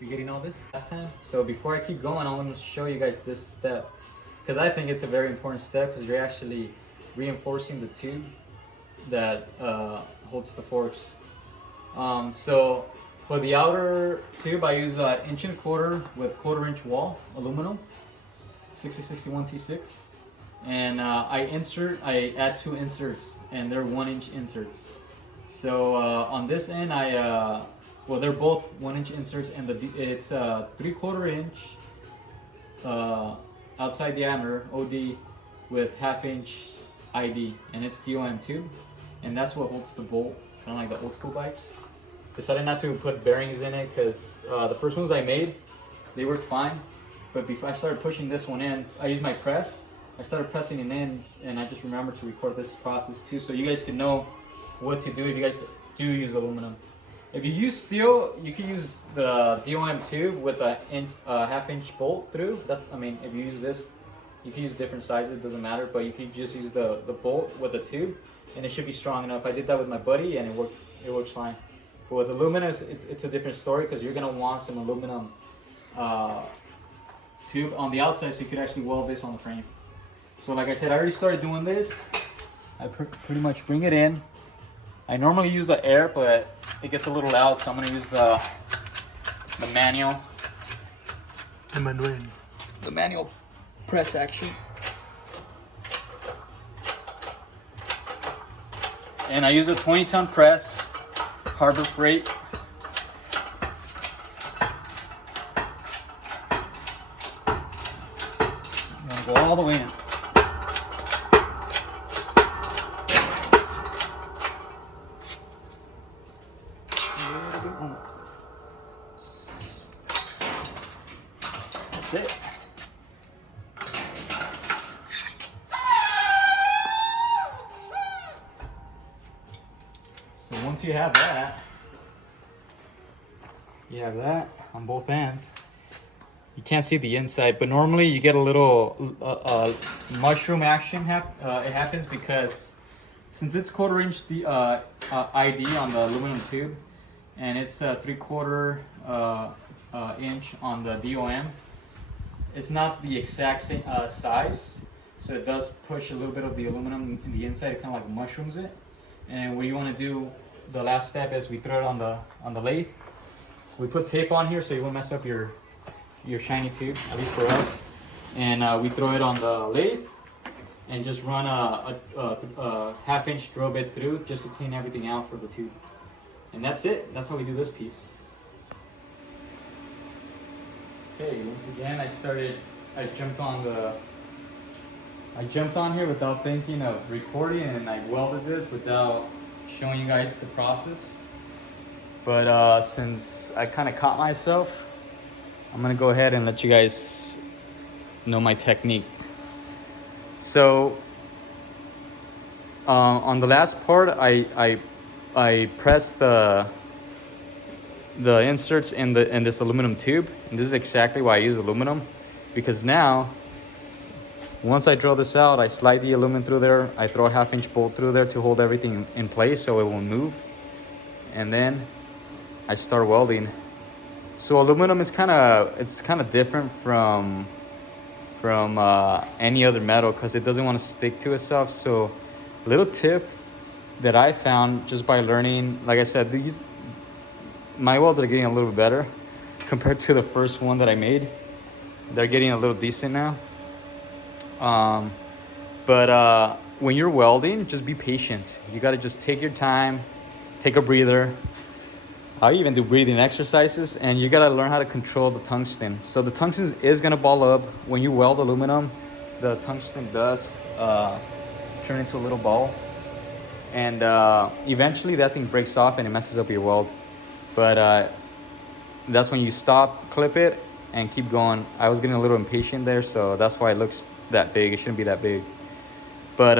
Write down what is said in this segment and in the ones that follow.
You getting all this last time? So before I keep going, I want to show you guys this step, because I think it's a very important step, because you're actually reinforcing the tube that holds the forks. So for the outer tube, I use 1.25 inch with 1/4 inch wall aluminum, 6061 T6, and I add 2 inserts, and they're 1-inch inserts. So on this end, well, they're both 1-inch inserts, and it's 3/4 inch outside diameter OD with 1/2 inch ID, and it's DOM tube, and that's what holds the bolt, kind of like the old school bikes. Decided not to put bearings in it because the first ones I made, they worked fine, but before I started pushing this one in, I used my press. I started pressing it in, and I just remembered to record this process too, so you guys can know what to do if you guys do use aluminum. If you use steel, you can use the DOM tube with a 1/2 inch bolt through. I mean, if you use this, you can use different sizes, it doesn't matter, but you can just use the bolt with the tube, and it should be strong enough. I did that with my buddy, and it works fine. But with aluminum, it's a different story, because you're gonna want some aluminum tube on the outside, so you could actually weld this on the frame. So like I said, I already started doing this. I pretty much bring it in. I normally use the air, but it gets a little loud, so I'm gonna use the manual. The manual press action. And I use a 20-ton press, Harbor Freight. I'm gonna go all the way in. That's it. So once you have that on both ends. You can't see the inside, but normally you get a little mushroom action. It happens because since it's 1/4 inch ID on the aluminum tube, and it's 3/4 inch on the DOM, it's not the exact same size, so it does push a little bit of the aluminum in the inside. It kind of like mushrooms it. And what you want to do, the last step, is we throw it on the lathe. We put tape on here so you won't mess up your shiny tube, at least for us. And we throw it on the lathe and just run a 1/2 inch drill bit through, just to clean everything out for the tube. And that's it. That's how we do this piece. Okay, once again, I jumped on here without thinking of recording, and I welded this without showing you guys the process. But since I kind of caught myself, I'm gonna go ahead and let you guys know my technique. So on the last part, I pressed the inserts in this aluminum tube, and this is exactly why I use aluminum, because now once I drill this out, I slide the aluminum through there. I throw a 1/2 inch bolt through there to hold everything in place so it won't move, and then I start welding. So aluminum is kind of different from any other metal, because it doesn't want to stick to itself. So little tip that I found just by learning, like I said, my welds are getting a little bit better compared to the first one that I made. They're getting a little decent now. But when you're welding, just be patient. You got to just take your time, take a breather. I even do breathing exercises, and you got to learn how to control the tungsten. So the tungsten is going to ball up. When you weld aluminum, the tungsten does turn into a little ball. And eventually that thing breaks off and it messes up your weld. But that's when you stop, clip it, and keep going. I was getting a little impatient there, so that's why it looks that big. It shouldn't be that big. But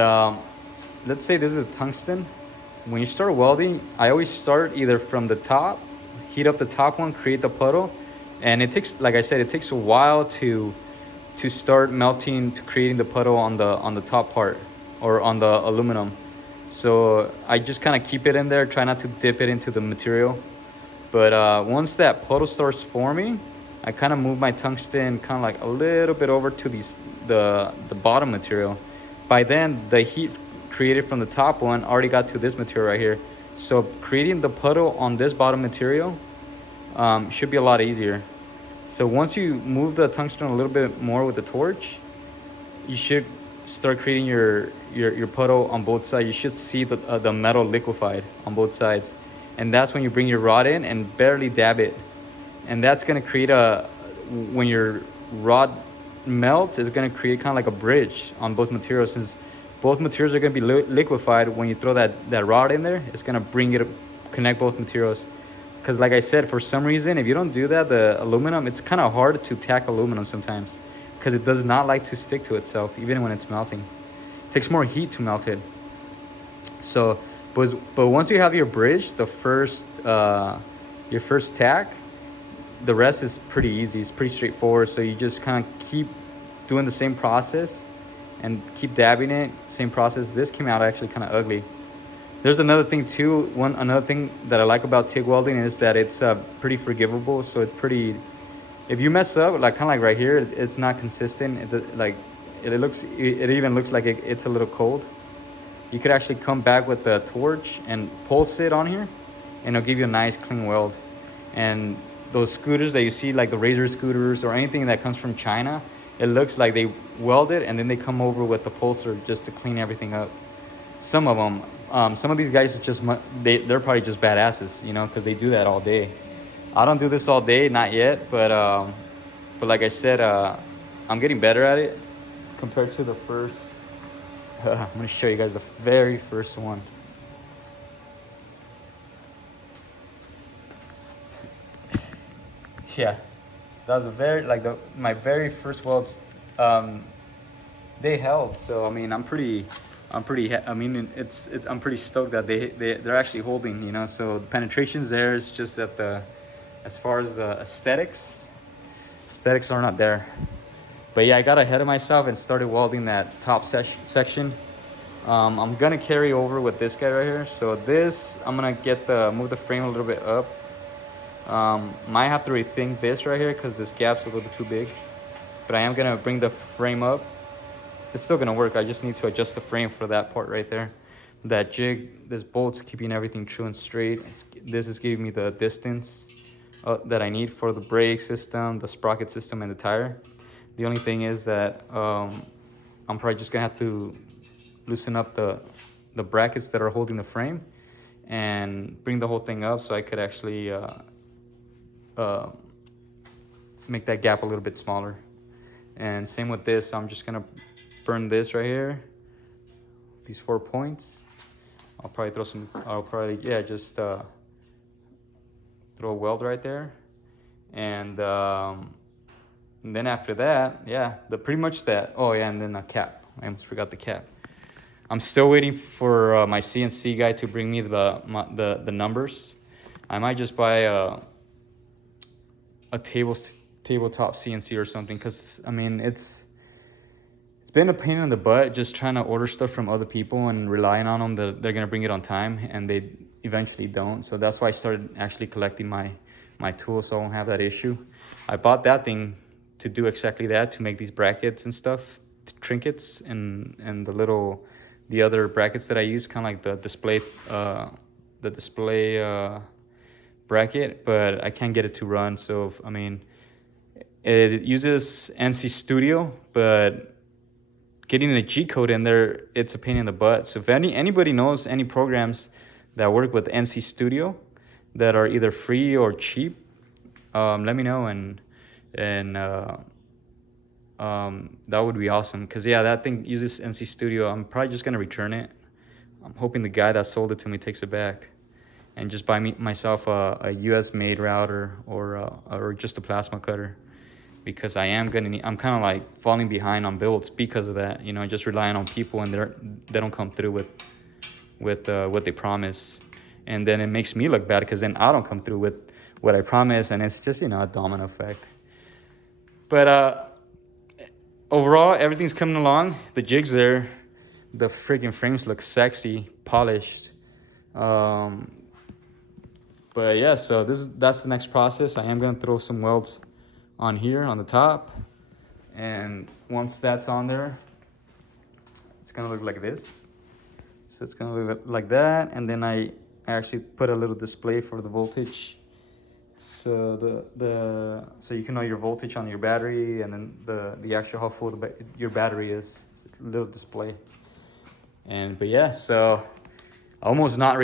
let's say this is a tungsten. When you start welding, I always start either from the top, heat up the top one, create the puddle, and it takes, like I said, it takes a while to start melting, to creating the puddle on the top part or on the aluminum. So I just kind of keep it in there, try not to dip it into the material. But once that puddle starts forming, I kind of move my tungsten kind of like a little bit over to the bottom material. By then, the heat created from the top one already got to this material right here. So creating the puddle on this bottom material should be a lot easier. So once you move the tungsten a little bit more with the torch, you should start creating your puddle on both sides. You should see the metal liquefied on both sides. And that's when you bring your rod in and barely dab it. And that's gonna create when your rod melts, it's gonna create kind of like a bridge on both materials. Since both materials are gonna be liquefied, when you throw that rod in there, it's gonna connect both materials. Because like I said, for some reason, if you don't do that, the aluminum, it's kind of hard to tack aluminum sometimes. Because it does not like to stick to itself, even when it's melting. It takes more heat to melt it. So, but once you have your bridge, your first tack, the rest is pretty easy. It's pretty straightforward. So you just kind of keep doing the same process and keep dabbing it. Same process. This came out actually kind of ugly. There's another thing too. Another thing that I like about TIG welding is that it's pretty forgivable. So it's pretty. If you mess up, like kind of like right here, it's not consistent. It even looks like it's a little cold. You could actually come back with the torch and pulse it on here, and it'll give you a nice clean weld. And those scooters that you see, like the Razor scooters or anything that comes from China, it looks like they weld it and then they come over with the pulser just to clean everything up. Some of them, some of these guys are they're probably just badasses, you know, because they do that all day. I don't do this all day, not yet, but like I said, I'm getting better at it compared to the first. I'm gonna show you guys the very first one. Yeah, that was my very first welds. They held, so I mean, I'm pretty. I'm pretty stoked that they're actually holding, you know. So the penetration's there. It's just that as far as the aesthetics are not there. But yeah, I got ahead of myself and started welding that top section. I'm gonna carry over with this guy right here. So this, I'm gonna move the frame a little bit up. Might have to rethink this right here because this gap's a little too big. But I am gonna bring the frame up. It's still gonna work. I just need to adjust the frame for that part right there. That jig, this bolt's keeping everything true and straight. This is giving me the distance that I need for the brake system, the sprocket system, and the tire. The only thing is that I'm probably just gonna have to loosen up the brackets that are holding the frame and bring the whole thing up so I could actually make that gap a little bit smaller. And same with this, I'm just gonna burn this right here, these 4 points. I'll probably just throw a weld right there. And then after that, pretty much that. Oh yeah, and then a cap. I almost forgot the cap. I'm still waiting for my CNC guy to bring me the numbers. I might just buy a tabletop CNC or something, because I mean it's been a pain in the butt just trying to order stuff from other people and relying on them that they're gonna bring it on time, and they eventually don't. So that's why I started actually collecting my tools so I won't have that issue. I bought that thing to do exactly that, to make these brackets and stuff, trinkets, and the other brackets that I use, kind of like the display bracket, but I can't get it to run. So I mean, it uses NC Studio, but getting the G code in there, it's a pain in the butt. So if anybody knows any programs that work with NC Studio that are either free or cheap, let me know, and that would be awesome. Because yeah, that thing uses NC Studio. I'm probably just gonna return it. I'm hoping the guy that sold it to me takes it back and just buy myself a US made router or just a plasma cutter, because I'm kind of like falling behind on builds because of that, you know, just relying on people and they don't come through with what they promise. And then it makes me look bad because then I don't come through with what I promise, and it's just, you know, a domino effect. But overall, everything's coming along. The jig's there. The freaking frames look sexy, polished. But yeah, so that's the next process. I am gonna throw some welds on here on the top, and once that's on there, it's gonna look like this. So it's gonna look like that, and then I actually put a little display for the voltage. So so you can know your voltage on your battery, and then the actual how full your battery is. It's a little display. And but yeah, so I almost not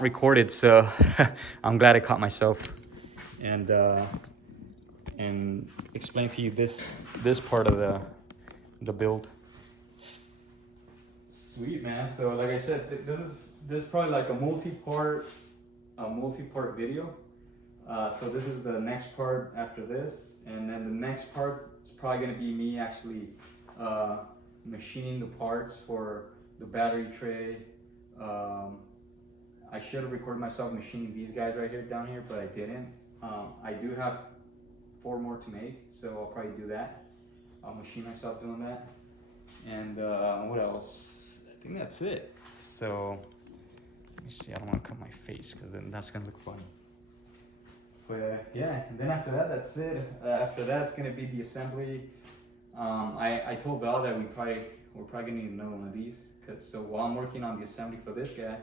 recorded, so I'm glad I caught myself and explain to you this part of the build. Sweet, man. So like I said, this is probably like a multi-part video. So this is the next part after this, and then the next part is probably going to be me actually machining the parts for the battery tray. I should have recorded myself machining these guys right here down here, but I didn't. I do have 4 more to make, so I'll probably do that. I'll machine myself doing that. And what else? I think that's it. So let me see. I don't want to cut my face because then that's gonna look funny. But yeah, and then after that, that's it. After that, it's gonna be the assembly. I told Val that we're probably gonna need another one of these. So while I'm working on the assembly for this guy,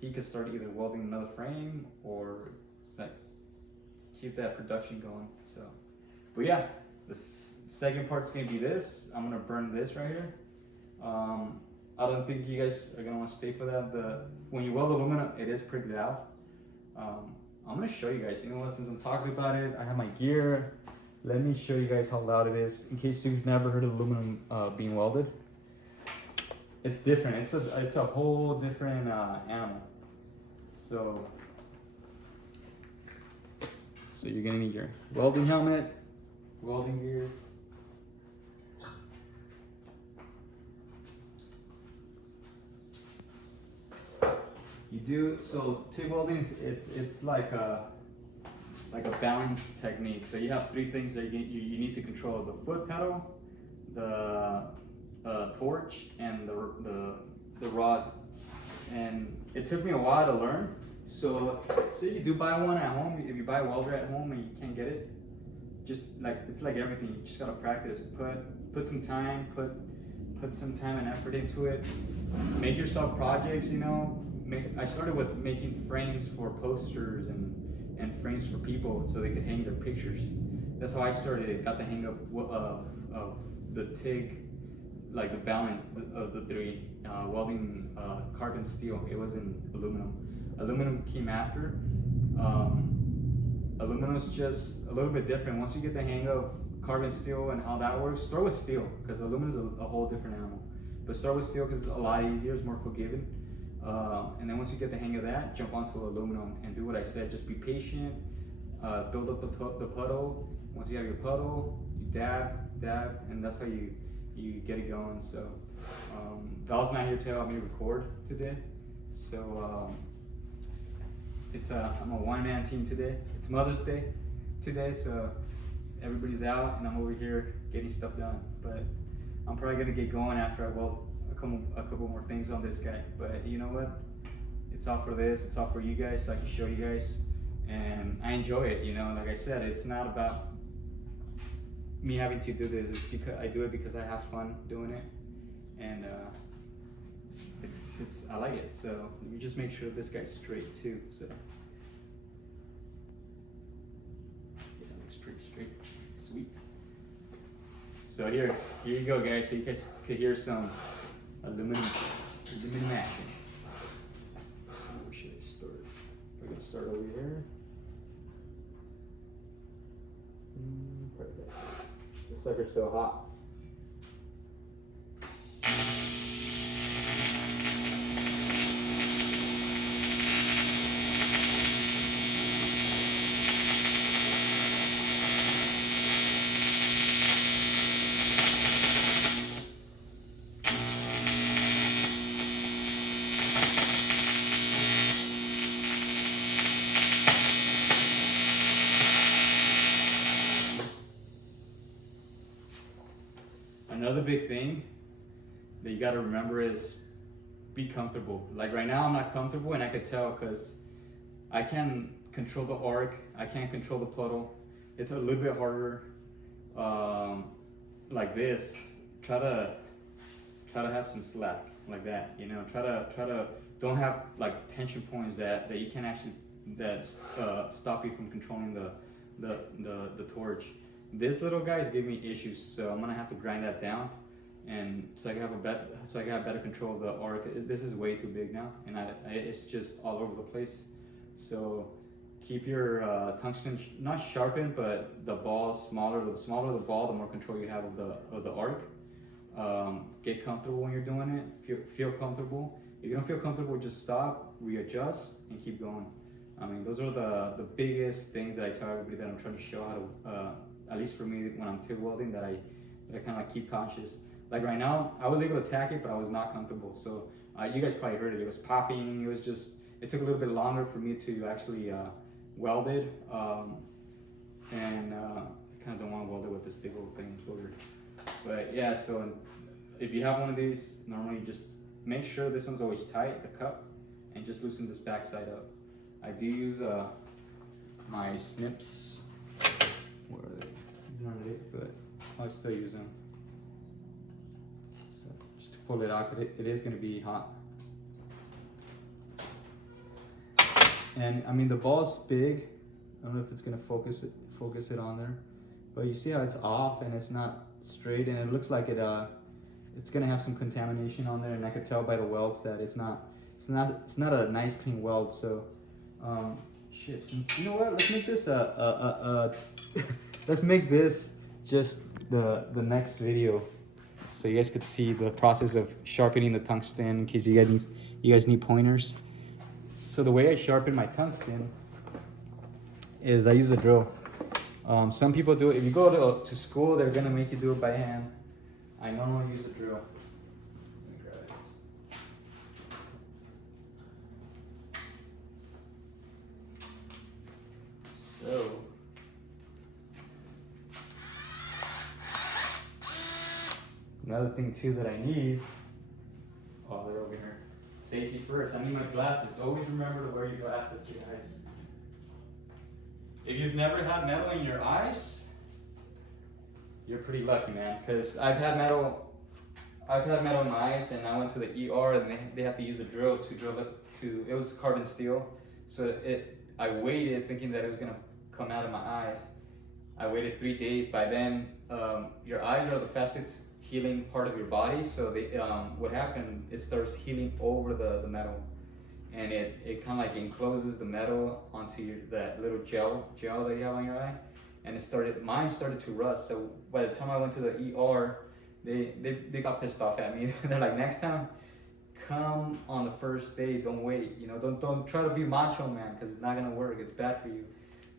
he could start either welding another frame or like keep that production going. So, but yeah, the second part's gonna be this. I'm gonna burn this right here. I don't think you guys are gonna want to stay for that. When you weld aluminum, it is pretty loud. I'm gonna show you guys. You know what? Since I'm talking about it, I have my gear. Let me show you guys how loud it is. In case you've never heard of aluminum being welded, it's different. It's a whole different animal. So you're gonna need your welding helmet, welding gear. You do so. TIG welding, it's like a balance technique. So you have 3 things that you need to control: the foot pedal, the torch, and the rod. And it took me a while to learn. So say you do buy one at home. If you buy a welder at home and you can't get it, just like it's like everything. You just gotta practice. Put some time. Put some time and effort into it. Make yourself projects. You know. I started with making frames for posters and frames for people so they could hang their pictures. That's how I started it. Got the hang of the TIG, like the balance of the 3, welding carbon steel. It was in aluminum. Aluminum came after. Aluminum is just a little bit different. Once you get the hang of carbon steel and how that works, start with steel because aluminum is a whole different animal. But start with steel because it's a lot easier, it's more forgiving. And then once you get the hang of that, jump onto aluminum and do what I said. Just be patient, build up the puddle. Once you have your puddle, you dab, and that's how you get it going. So Val's not here to help me record today. So I'm a one-man team today. It's Mother's Day today, so everybody's out and I'm over here getting stuff done. But I'm probably gonna get going after I weld a couple more things on this guy. But you know what? It's all for this. It's all for you guys, so I can show you guys. And I enjoy it. You know, like I said, it's not about me having to do this. It's because I do it because I have fun doing it, and I like it. So let me just make sure this guy's straight too. So yeah, looks pretty straight. Sweet. So here you go, guys. So you guys could hear some aluminum action. So where should I start? We're gonna start over here. Perfect. The sucker's still hot. Another big thing that you got to remember is be comfortable. Like right now I'm not comfortable, and I could tell because I can control the arc, I can't control the puddle. It's a little bit harder. Like this, try to have some slack like that, you know. Try to don't have like tension points that you can actually stop you from controlling the torch. This little guy is giving me issues, so I'm gonna have to grind that down, and so I can have better control of the arc. This is way too big now, and it's just all over the place. So keep your tungsten not sharpened, but the ball smaller. The smaller the ball, the more control you have of the arc. Get comfortable when you're doing it. Feel comfortable. If you don't feel comfortable, just stop, readjust, and keep going. I mean, those are the biggest things that I tell everybody that I'm trying to show how to, at least for me when I'm TIG welding, that I kind of like keep conscious. Like right now, I was able to attack it, but I was not comfortable. So you guys probably heard it. It was popping. It was just. It took a little bit longer for me to actually weld it, and I kind of don't want to weld it with this big old thing. But yeah, so if you have one of these, normally just make sure this one's always tight, the cup, and just loosen this back side up. I do use my snips, where are they? But I still use them. So just to pull it out, because it is going to be hot. And I mean, the ball's big. I don't know if it's going to focus it on there, but you see how it's off and it's not straight, and it looks like it's going to have some contamination on there, and I could tell by the welds that it's not a nice clean weld. So shit, you know what, let's make this let's make this just the next video, so you guys could see the process of sharpening the tungsten, in case you guys need pointers. So the way I sharpen my tungsten is I use a drill. Some people do it. If you go to school, they're gonna make you do it by hand. I normally use a drill. Let me grab it. So another thing too that I need. Oh, they're over here. Safety first. I need my glasses. Always remember to wear your glasses, you guys. If you've never had metal in your eyes, you're pretty lucky, man. Because I've had metal in my eyes, and I went to the ER, and they have to use a drill to drill it to. It was carbon steel, so I waited thinking that it was gonna come out of my eyes. I waited 3 days. By then, your eyes are the fastest healing part of your body, so what happened, it starts healing over the metal, and it kind of like encloses the metal onto that little gel that you have on your eye, and mine started to rust. So by the time I went to the ER, they got pissed off at me. They're like, next time, come on the first day, don't wait, you know, don't try to be macho, man, because it's not gonna work, it's bad for you.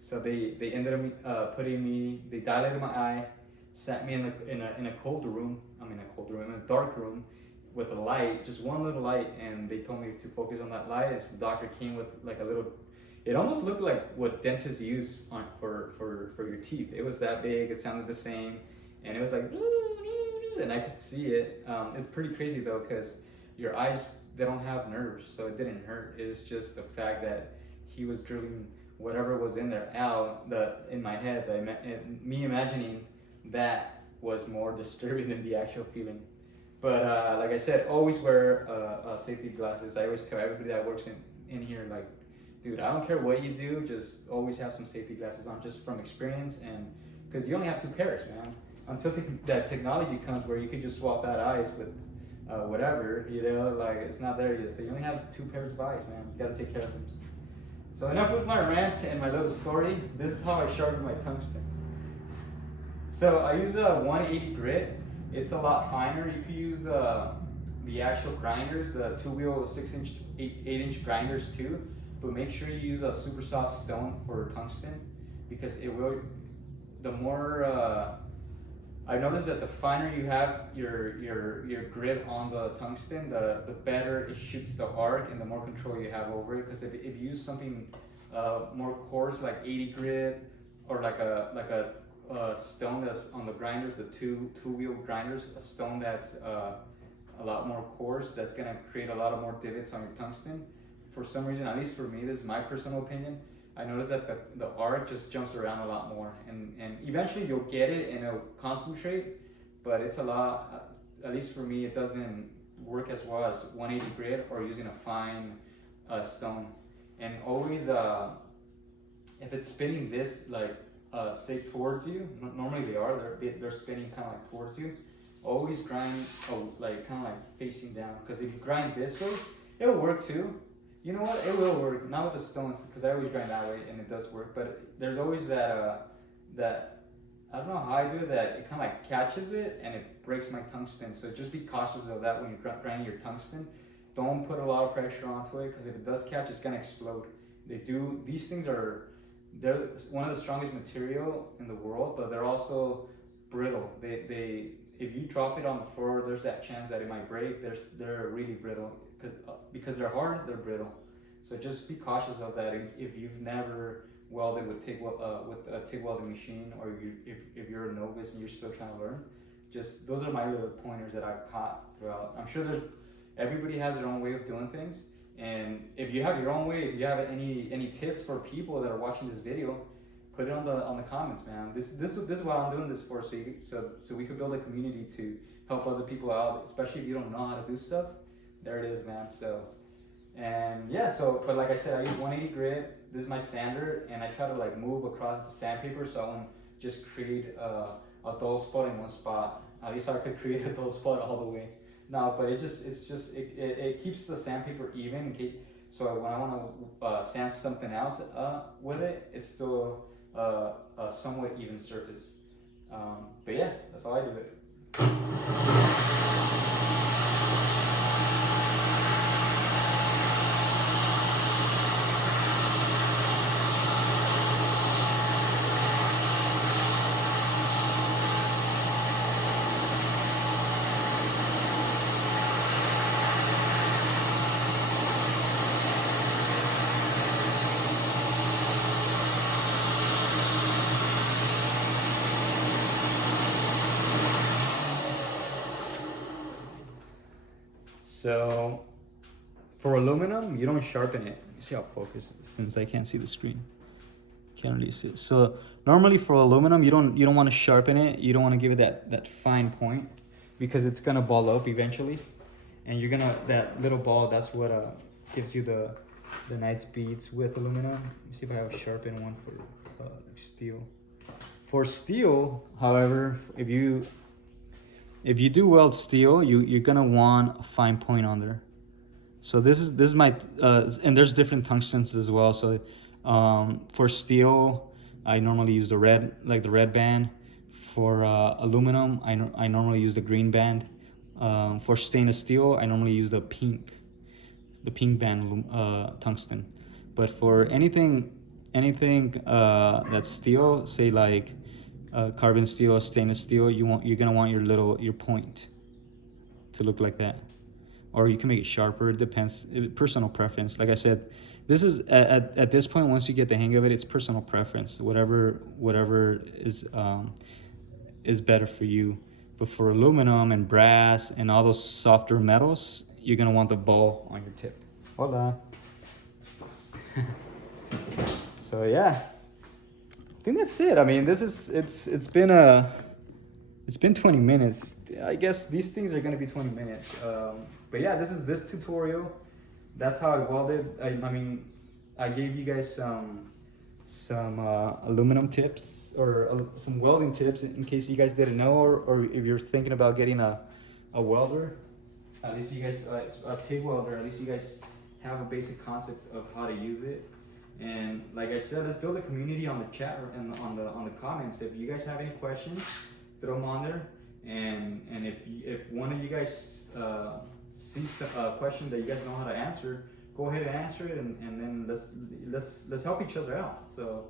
So they ended up they dilated my eye, sat me in a cold room. In a dark room with a light, just one little light, and they told me to focus on that light. And so the doctor came with like a little. It almost looked like what dentists use for your teeth. It was that big. It sounded the same, and it was like, and I could see it. It's pretty crazy though, because your eyes, they don't have nerves, so it didn't hurt. It was just the fact that he was drilling whatever was in there out in my head. Me imagining that was more disturbing than the actual feeling. But like I said, always wear safety glasses. I always tell everybody that works in here, like, dude, I don't care what you do, just always have some safety glasses on, just from experience, and because you only have 2 pairs, man. Until that technology comes where you could just swap out eyes with whatever, you know, like it's not there yet. So you only have 2 pairs of eyes, man. You gotta take care of them. So enough with my rant and my little story. This is how I sharpen my tungsten. So I use a 180 grit. It's a lot finer. You could use the actual grinders, the 2-wheel 6-inch, 8-inch grinders too. But make sure you use a super soft stone for tungsten, because it will. The more I noticed that the finer you have your grit on the tungsten, the better it shoots the arc, and the more control you have over it. Because if you use something more coarse, like 80 grit, or like a stone that's on the grinders, the two-wheel grinders, a stone that's a lot more coarse, that's gonna create a lot of more divots on your tungsten. for some reason, at least for me, this is my personal opinion, I noticed that the arc just jumps around a lot more, and eventually you'll get it and it'll concentrate, but it's a lot, at least for me, it doesn't work as well as 180 grit or using a fine stone. And always, if it's spinning this, like say towards you, normally they're spinning kind of like towards you, always grind like kind of like facing down, because if you grind this way, it'll work too. You know what? It will work. Not with the stones, because I always grind that way and it does work. But there's always that I don't know how I do it, that it kind of like catches it and it breaks my tungsten. So just be cautious of that when you're grinding your tungsten. Don't put a lot of pressure onto it, because if it does catch, it's gonna explode. These things they're one of the strongest material in the world, but they're also brittle. If you drop it on the floor, there's that chance that it might break. They're really brittle. Because they're hard, they're brittle. So just be cautious of that. If you've never welded with a TIG welding machine, or if you're a novice and you're still trying to learn, just those are my little pointers that I've caught throughout. I'm sure everybody has their own way of doing things, and if you have your own way, if you have any tips for people that are watching this video, put it on the comments, man. This is what I'm doing this for, so we could build a community to help other people out, especially if you don't know how to do stuff. There it is, man. So, and yeah, but like I said, I use 180 grit. This is my sander, and I try to like move across the sandpaper so I won't just create a dull spot in one spot. At least I could create a dull spot all the way. No, but it keeps the sandpaper even. So when I want to sand something else with it, it's still a somewhat even surface. But yeah, that's how I do it. So for aluminum, you don't sharpen it. You see how focused, since I can't see the screen. Can't really see it. So normally for aluminum, you don't want to sharpen it. You don't want to give it that fine point, because it's gonna ball up eventually, and that little ball, that's what gives you the nice beads with aluminum. Let me see if I have a sharpened one for steel. For steel, however, if you do weld steel, you're gonna want a fine point on there. So this is my and there's different tungstens as well. So for steel, I normally use the red band. For aluminum, I normally use the green band. For stainless steel, I normally use the pink band tungsten. But for anything that's steel, say like carbon steel, stainless steel, you're gonna want your point to look like that, or you can make it sharper. It depends, personal preference. Like I said, this is at this point, once you get the hang of it, it's personal preference. Whatever is better for you. But for aluminum and brass and all those softer metals, you're gonna want the ball on your tip. Hola. So yeah, I think that's it. I mean, it's been 20 minutes. I guess these things are gonna be 20 minutes. But yeah, this tutorial. That's how I welded. I mean, I gave you guys some aluminum tips, or some welding tips in case you guys didn't know, or if you're thinking about getting a welder. At least you guys, a TIG welder, at least you guys have a basic concept of how to use it. And like I said, let's build a community on the chat and on the comments. If you guys have any questions, throw them on there. And if one of you guys sees a question that you guys know how to answer, go ahead and answer it, and then let's help each other out. So,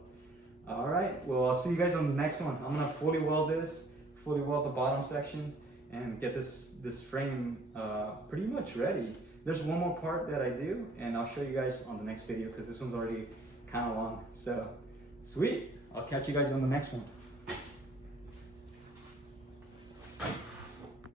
all right. Well, I'll see you guys on the next one. I'm gonna fully weld the bottom section, and get this frame pretty much ready. There's one more part that I do, and I'll show you guys on the next video, because this one's already kind of long. So, sweet. I'll catch you guys on the next one.